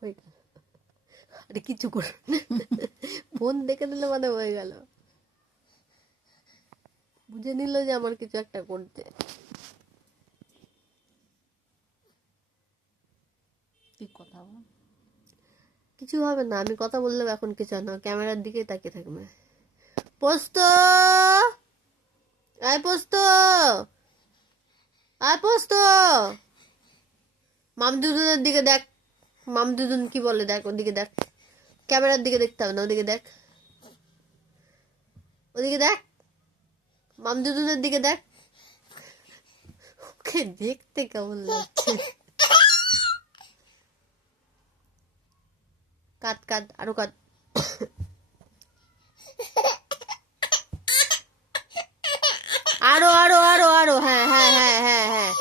হয়ে গেল। আরে কিছু করে ফোন দেখে দিলে মানে হয়ে গেল, বুঝে নিল যে আমার কিছু একটা করতে। ঠিক কথা বল। কিছু হবে না, আমি কথা বললেও এখন কিছু না, ক্যামেরার দিকেই তাকিয়ে থাকবে। পোস্ত, আয় পোস্ত, আয় পোস্ত। মামদুদুনের দিকে দেখ, মামদুদুন কি বলে দেখ, ওদিকে দেখ, ক্যামেরার দিকে দেখতে হবে না, ওদিকে দেখ, ওদিকে দেখ, মামদুদুনের দিকে দেখ। ওকে দেখতে কেমন লাগছে। কাট কাট, আরো কাট। আরো আরো আরো আরো, হ্যাঁ হ্যাঁ হ্যাঁ হ্যাঁ হ্যাঁ।